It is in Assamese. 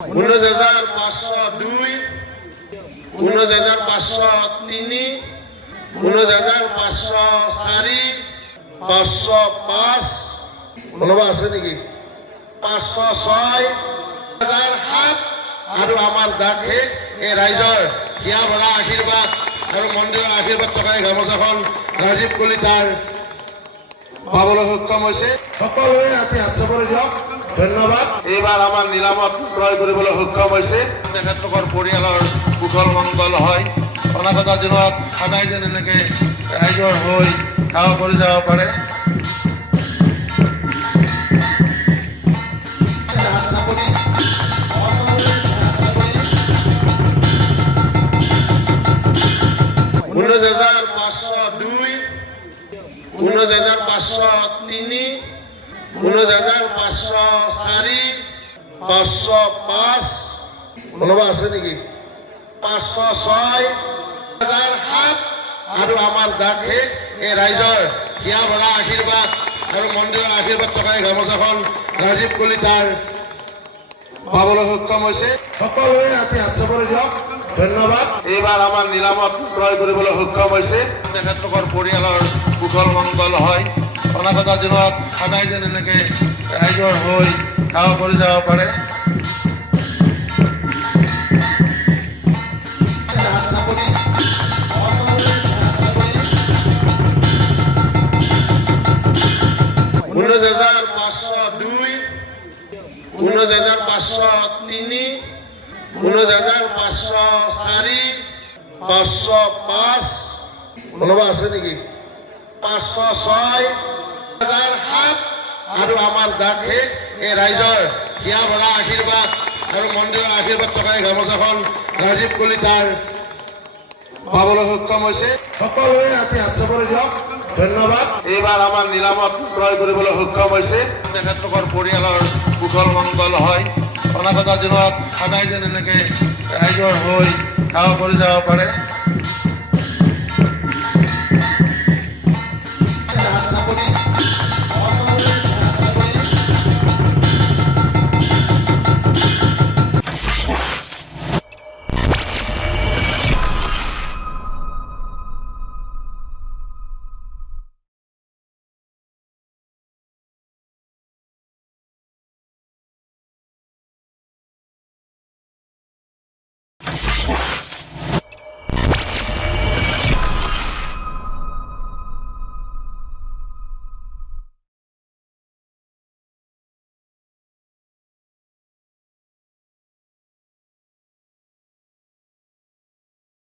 19,502, 19,503, 19,504, 505, কোনোবা আছে নেকি? 506, 1007 আৰু আমাৰ দাসে এই ৰাইজৰ হিয়া ভৰা আশীৰ্বাদ আৰু মন্দিৰৰ আশীৰ্বাদ থকাই গামোচাখন ৰাজীৱ কলিতাৰ পাবলৈ সক্ষম হৈছে। সকলোৱে ৰাতি হাত চাপৰি দিয়ক, ধন্যবাদ। এইবাৰ আমাৰ নিলামত ক্ৰয় কৰিবলৈ সক্ষম হৈছে। তেখেতলোকৰ পৰিয়ালৰ কুশল মংগল হয়, অনাগত দিনত সদায় যেন এনেকৈ ৰাইজৰ হৈ সেৱা কৰি যাব পাৰে। হাত চাপৰি 19,502, 19,503, 19,504, 505, কোনোবা আছে নেকি? 506, 1007 আৰু আমাৰ দাসে এই ৰাইজৰ হিয়া ভৰা আশীৰ্বাদ আৰু মন্দিৰৰ আশীৰ্বাদ থকাই গামোচাখন ৰাজীৱ কলিতাৰ পাবলৈ সক্ষম হৈছে। সকলোৱে ৰাতি হাত চাপৰি দিয়ক, ধন্যবাদ। এইবাৰ আমাৰ নিলামত ক্ৰয় কৰিবলৈ সক্ষম হৈছে। তেখেতলোকৰ পৰিয়ালৰ কুশল মংগল হয়, অনাগত দিনত সদায় যেন এনেকৈ ৰাইজৰ হৈ সেৱা কৰি যাব পাৰে। হাত চাপৰি 19,502, 19,503, 19,504, 505, কোনোবা আছে নেকি? 506, 1007 আৰু আমাৰ দাসে এই ৰাইজৰ হিয়া ভৰা আশীৰ্বাদ আৰু মন্দিৰৰ আশীৰ্বাদ থকাই গামোচাখন ৰাজীৱ কলিতাৰ পাবলৈ সক্ষম হৈছে। সকলোৱে ৰাতি হাত চাপৰি দিয়ক, ধন্যবাদ। এইবাৰ আমাৰ নিলামত ক্ৰয় কৰিবলৈ সক্ষম হৈছে। তেখেতলোকৰ পৰিয়ালৰ কুশল মংগল হয়, অনাগত দিনত সদায় যেন এনেকৈ ৰাইজৰ হৈ সেৱা কৰি যাব পাৰে।